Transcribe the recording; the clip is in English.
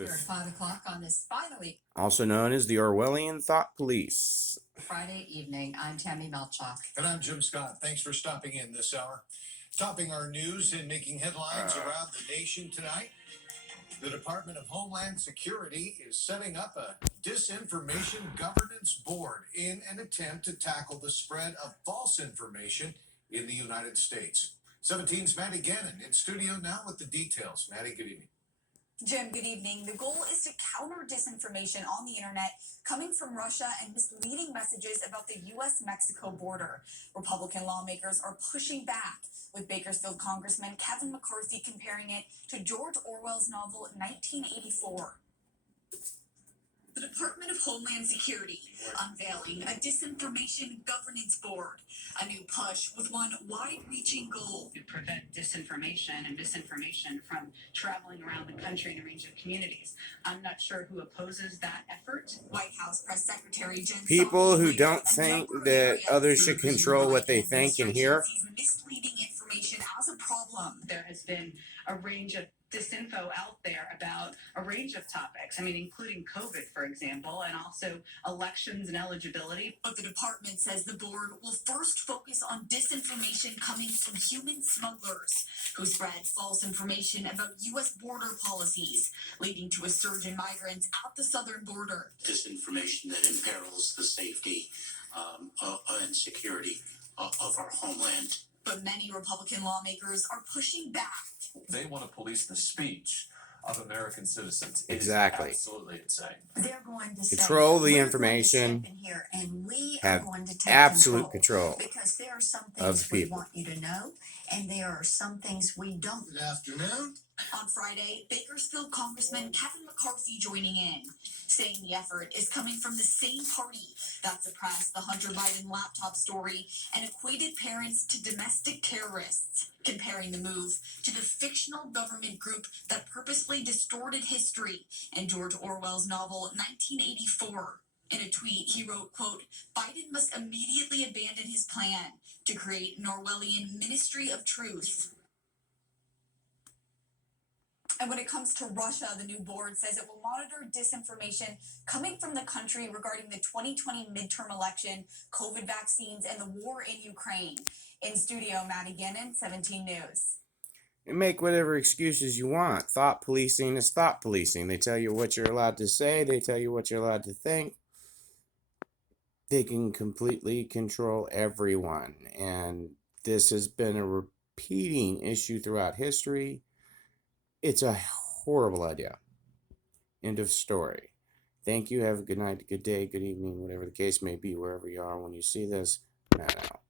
Here at 5 o'clock on this finally Also known as the Orwellian Thought Police. Friday evening. I'm Tammy Melchak. And I'm Jim Scott. Thanks for stopping in this hour. Topping our news and making headlines around the nation tonight, the Department of Homeland Security is setting up a disinformation governance board in an attempt to tackle the spread of false information in the United States. 17's Maddie Gannon in studio now with the details. Maddie, good evening. Jim, good evening. The goal is to counter disinformation on the internet coming from Russia and misleading messages about the U.S.-Mexico border. Republican lawmakers are pushing back, with Bakersfield Congressman Kevin McCarthy comparing it to George Orwell's novel 1984. The Department of Homeland Security unveiling a disinformation governance board, a new push with one wide-reaching goal. To prevent disinformation and misinformation from traveling around the country in a range of communities. I'm not sure who opposes that effort. White House Press Secretary Jen People who Psaki don't think that others should control what they think and hear. Misleading information as a problem. There has been a range of disinfo out there about a range of topics. I mean, including COVID, for example, and also elections and eligibility. But the department says the board will first focus on disinformation coming from human smugglers who spread false information about U.S. border policies, leading to a surge in migrants at the southern border. Disinformation that imperils the safety and security of our homeland. But many Republican lawmakers are pushing back. They want to police the speech of American citizens. Exactly. It is absolutely insane. They're going to Control say, the "We're information. going to step in here and we Have are going to take absolute control because there are some of things the we people. want you to know, and there are some things we don't." Good afternoon. On Friday, Bakersfield Congressman Kevin McCarthy joining in, saying the effort is coming from the same party that suppressed the Hunter Biden laptop story and equated parents to domestic terrorists, comparing the move to the fictional government group that purposely distorted history in George Orwell's novel 1984. In a tweet, he wrote, quote, "Biden must immediately abandon his plan to create an Orwellian Ministry of Truth." And when it comes to Russia, the new board says it will monitor disinformation coming from the country regarding the 2020 midterm election, COVID vaccines, and the war in Ukraine. In studio, Maddie Gannon, 17 News. And make whatever excuses you want. Thought policing is thought policing. They tell you what you're allowed to say. They tell you what you're allowed to think. They can completely control everyone. And this has been a repeating issue throughout history. It's a horrible idea. End of story. Thank you. Have a good night, good day, good evening, whatever the case may be, wherever you are when you see this. Matt out.